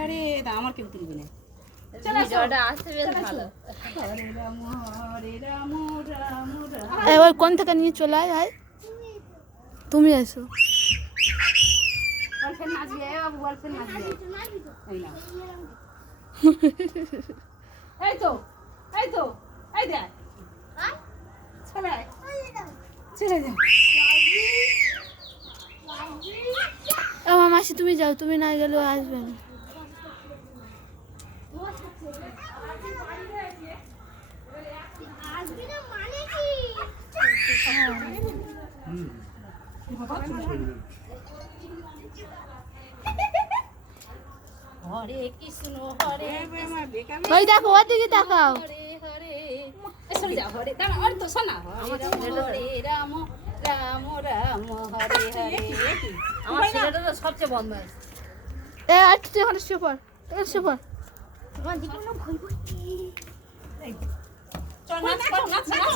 হরে দা আমার কেউ তুলবে না ভিডিওটা আসতে বেশ ভালো। হরে রাম রাম রাম। এবার কোন থেকে নিয়ে চলে আয় তুমি এসো। বলফেন নাচবে বাবু, বলফেন নাচবে। এই না, এই তো এই তো এই দেখ চলে আয়, চলে যা। আমার মাসি তুমি যাও, তুমি না গেলেও আসবে না। হরে কৃষ্ণ হরে ওই দেখো ওদিকে তাকাও। হরে হরে চলে যা। হরে দাঁড়া, আর তো শোনা হরে রাম রাম রাম হরে হরে। আমার ছেলেটা তো সবচেয়ে বদমাইশ। এ আজকে ওখানে সুপার সুপার। চল নাচ কর, নাচ নাচ।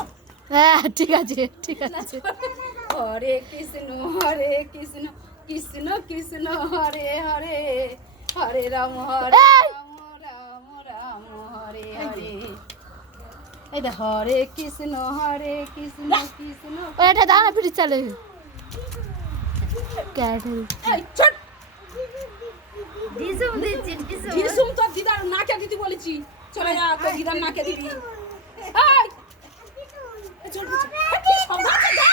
হ্যাঁ ঠিক আছে ঠিক আছে। হরে কৃষ্ণ কৃষ্ণ কৃষ্ণ হরে হরে, হরে রাম রাম রাম হরে হরে। এই দে হরে কৃষ্ণ কৃষ্ণ ওই এটা দাও না ফিরে চলে ক্যাট। এই চট দিসুম দিচ্ছি দিসুম। দিসুম তো দিদার নাকে দিতে বলেছি, চলে যা তো দিদার নাকে দিবি। এই চল চল, কি সব নাচে যা।